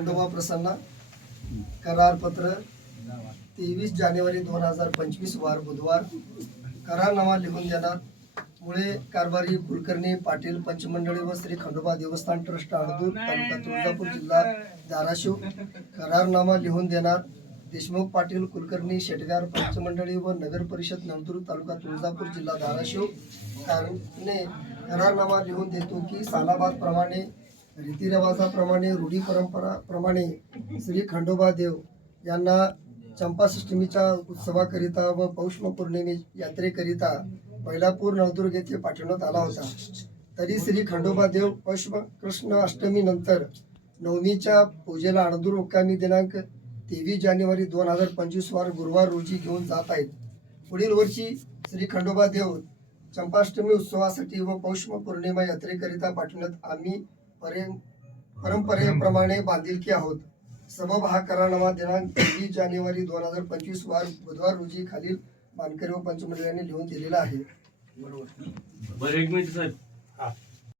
खंडोबा प्रसन्न करारपत्र तेवीस जानेवारी दोन हजार पंचवीस वार बुधवार. करारनामा लिहून देणार. मुळे कारभारी कुलकर्णी पाटील पंचमंडळी व श्री खंडोबा देवस्थान ट्रस्ट अडदूर तालुका तुळजापूर जिल्हा धाराशिव. करारनामा लिहून देणार. देशमुख पाटील कुलकर्णी शेटगार पंचमंडळी व नगर परिषद नवदूर तालुका तुळजापूर जिल्हा धाराशिव. कारणे करारनामा लिहून देतो की सालाबाद प्रमाणे रीतिरिवाजाप्रमाणे रूढी परंपराप्रमाणे श्री खंडोबा देव यांना चंपाष्टमीच्या उत्सवाकरिता व पौष्म पौर्णिमे यात्रेकरिता बैलापूर नवदुर्ग येथे पाठवण्यात आला होता. तरी श्री खंडोबा देव पौष्म कृष्ण अष्टमी नंतर नवमीच्या पूजेला अणदूर मुक्कामी दिनांक तेवीस जानेवारी दोन हजार पंचवीस वार गुरुवार रोजी घेऊन जात आहेत. पुढील वर्षी श्री खंडोबा देव चंपाष्टमी उत्सवासाठी व पौष्म पौर्णिमा यात्रेकरिता पाठवण्यात आम्ही परे परंपरेप्रमाणे बांधिलकी आहोत. सबब हा करारनामा दिनांक वीस जानेवारी दोन हजार पंचवीस वार बुधवार रोजी खालील मानकरी व पंचमंडळाने लिहून दिलेला आहे. बरं एक मिनिट साहेब.